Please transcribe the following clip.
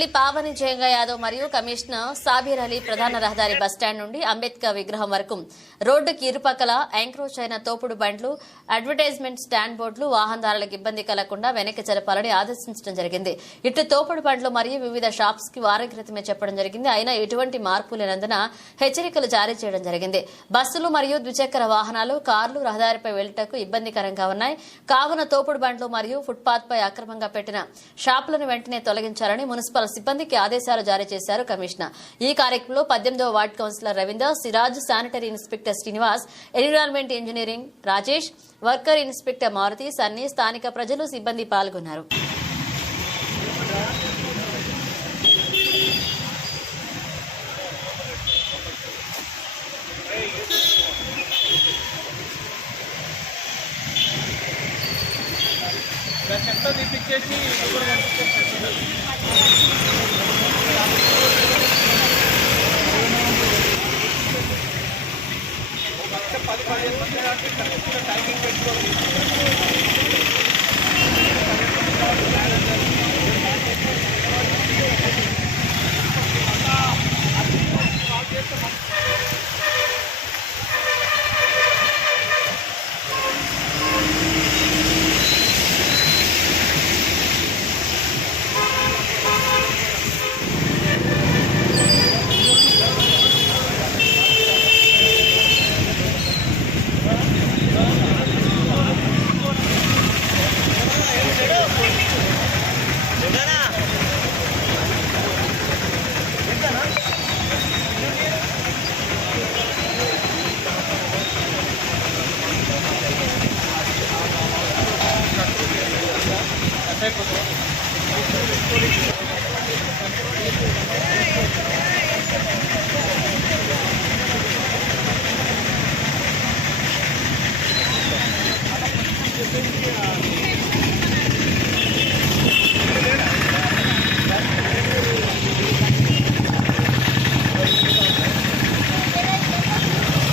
మంత్రుల్లి పావని జయంగా యాదవ్ మరియు కమిషనర్ సాబీర్ అలీ ప్రధాన రహదారి బస్టాండ్ నుండి అంబేద్కర్ విగ్రహం వరకు రోడ్డుకి ఇరుపక్కల ఎంక్రోచ్ అయిన తోపుడు బండ్లు, అడ్వర్టైజ్మెంట్ స్టాండ్ బోర్డులు వాహనదారులకు ఇబ్బంది కలగకుండా వెనక్కి జరపాలని ఆదేశించడం జరిగింది. ఇటు తోపుడు బండ్లు మరియు వివిధ షాప్స్ కి వారం క్రితమే చెప్పడం జరిగింది. అయినా ఎటువంటి మార్పు లేనందున హెచ్చరికలు జారీ చేయడం జరిగింది. బస్సులు మరియు ద్విచక్ర వాహనాలు, కార్లు రహదారిపై వెళ్లటకు ఇబ్బందికరంగా ఉన్నాయి. కావున తోపుడు బండ్లు మరియు ఫుట్పాత్ పై అక్రమంగా పెట్టిన షాపులను వెంటనే తొలగించాలని మున్సిపల్ సిబ్బందికి ఆదేశాలు జారీ చేశారు కమిషనర్. ఈ కార్యక్రమంలో 18వ ward councillor Ravinder, Siraj, sanitary inspector Srinivas, environment engineering Rajesh, worker inspector Maruti, Sunny, స్థానిక ప్రజలు, సిబ్బంది పాల్గొన్నారు.